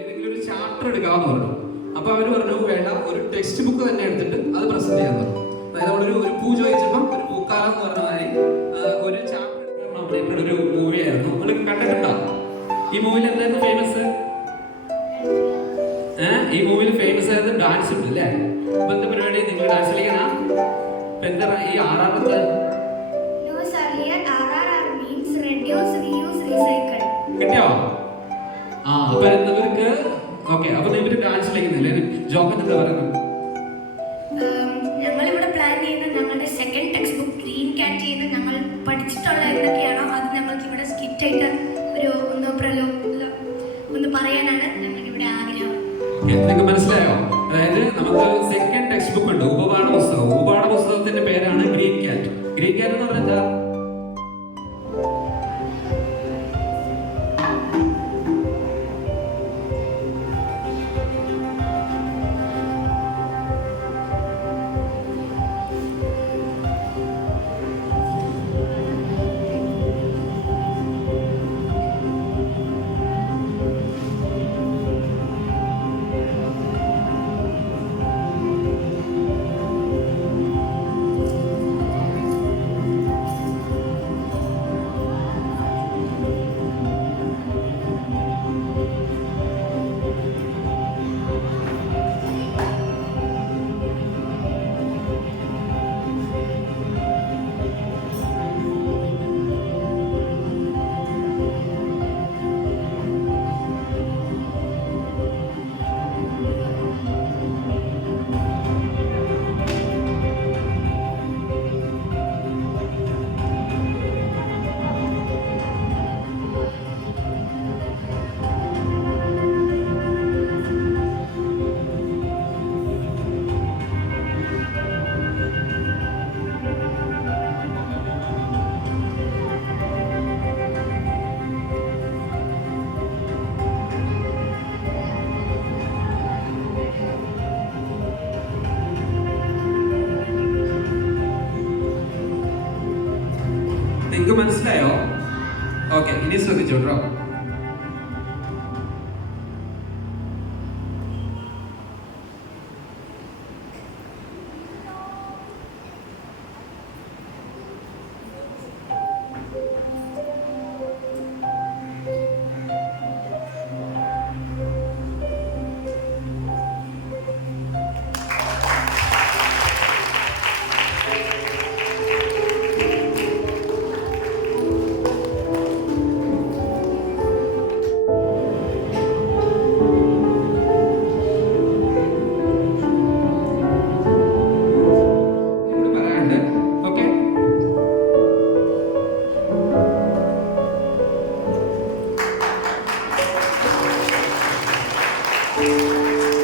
ഏതെങ്കിലും ഒരു ചാപ്റ്റർ എടുക്കാമെന്ന് പറഞ്ഞു. അപ്പൊ അവർ പറഞ്ഞു വേണ്ട, ഒരു ടെക്സ്റ്റ് ബുക്ക് തന്നെ എടുത്തിട്ട് അത് പ്രസന്റ് ചെയ്യാൻ പറഞ്ഞു. അതായത് നമ്മളൊരു പൂജ ചോദിച്ചപ്പം ഒരു പൂക്കാലം എന്ന് പറഞ്ഞ മാതിരി ഒരു ചാപ്റ്റർ എടുക്കാൻ ഒരു മൂവിയായിരുന്നു. നിങ്ങൾ കണ്ടിട്ടുണ്ടോ? ഈ മൂവിയിൽ എന്തായിരുന്നു ഫേമസ്? ഈ മൂവിയിൽ ഫേമസ് ആയത് ഡാൻസ് ഉണ്ട് അല്ലേ? അപ്പൊ എന്താ പരിപാടി? നിങ്ങൾ ഡാൻസ് കളിക്കാനാ? അപ്പൊ എന്താ ഈ ആറാറത്തെ കിട്ടിയോ? അപ്പൊ ഇവർക്ക് ഓക്കെ. അപ്പൊ ഇവര് ഡാൻസ് കളിക്കുന്നില്ലേ? ജോക്കത്ത് എന്താ പറയുന്നത്? ഞങ്ങളിവിടെ പ്ലാൻ ചെയ്യുന്ന ഞങ്ങളുടെ second text book green cat ചെയ്യുന്ന ഞങ്ങൾ പഠിച്ചിട്ടുള്ള എന്തൊക്കെയാണോ അത് ഞങ്ങൾക്ക് ഇവിടെ സ്കിറ്റായിട്ട് ഒരു ഒന്ന് പറയാനാണ് ഞങ്ങൾക്ക് ഇവിടെ ആഗ്രഹം. നിങ്ങൾക്ക് മനസ്സിലായോ? അതായത് നമുക്ക് സെക്കൻഡ് ടെക്സ്റ്റ് ബുക്ക് ഉണ്ട്, ഉപപാഠ പുസ്തകം. ഉപപാഠ പുസ്തകത്തിന്റെ പേരാണ് ഗ്രീൻ ക്യാറ്റ്. ഗ്രീൻ ക്യാറ്റ് എന്ന് പറഞ്ഞാൽ എന്താ? നിങ്ങൾക്ക് മനസ്സിലായോ? ഓക്കെ, ഇനി ശ്രദ്ധിച്ചോട്ടോ.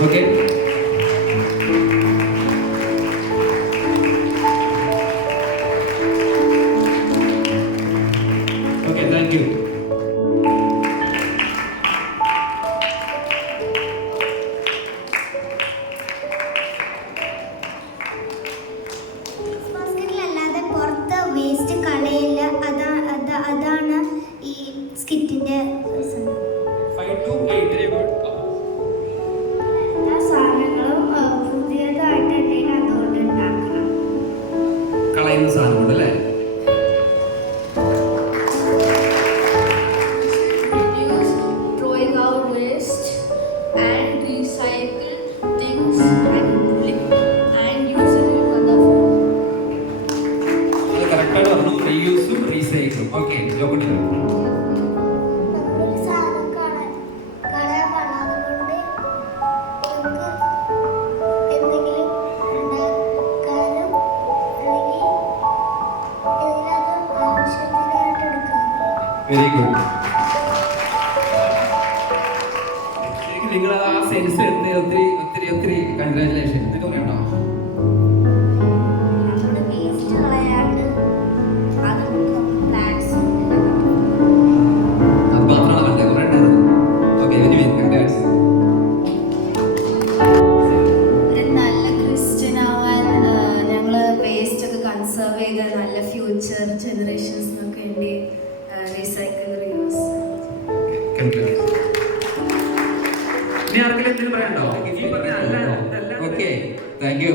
Okay. Okay, thank you. ബാസ്കറ്റിലല്ലാതെ പുറത്ത് വേസ്റ്റ് കളയില്ല. അതാണ് ഈ സ്കിറ്റിന്റെ 5 to 8 കളയുന്ന സാധനമുണ്ട് അല്ലേ? അത് കറക്റ്റായിട്ട് പറഞ്ഞു. റീയൂസും റീസൈക്കിളും. Okay, very good. നിങ്ങൾ ആ സെൻസ് എടുത്ത് ഒത്തിരി ഒത്തിരി ഒത്തിരി കൺഗ്രാജുലേഷൻ. എന്തൊക്കെ പറയണ്ടോ? അത് മാത്രമാണ് കണ്ടത്, കുറെ ഉണ്ടായിരുന്നു. Okay, very very congrats. ഒരു നല്ല ക്രിസ്ത്യൻ ആവാൻ ഞങ്ങള് വേസ്റ്റ് ഒക്കെ കൺസേർവ് ചെയ്ത് നല്ല ഫ്യൂച്ചർ ജനറേഷൻസിനൊക്കെ വേണ്ടി റീസൈക്കിൾ റീയൂസ്. Congrats. ഇനി ആർക്കെങ്കിലും എന്തെങ്കിലും പറയാനുണ്ടോ? ഈ പറഞ്ഞ അല്ല ഓക്കെ താങ്ക് യു.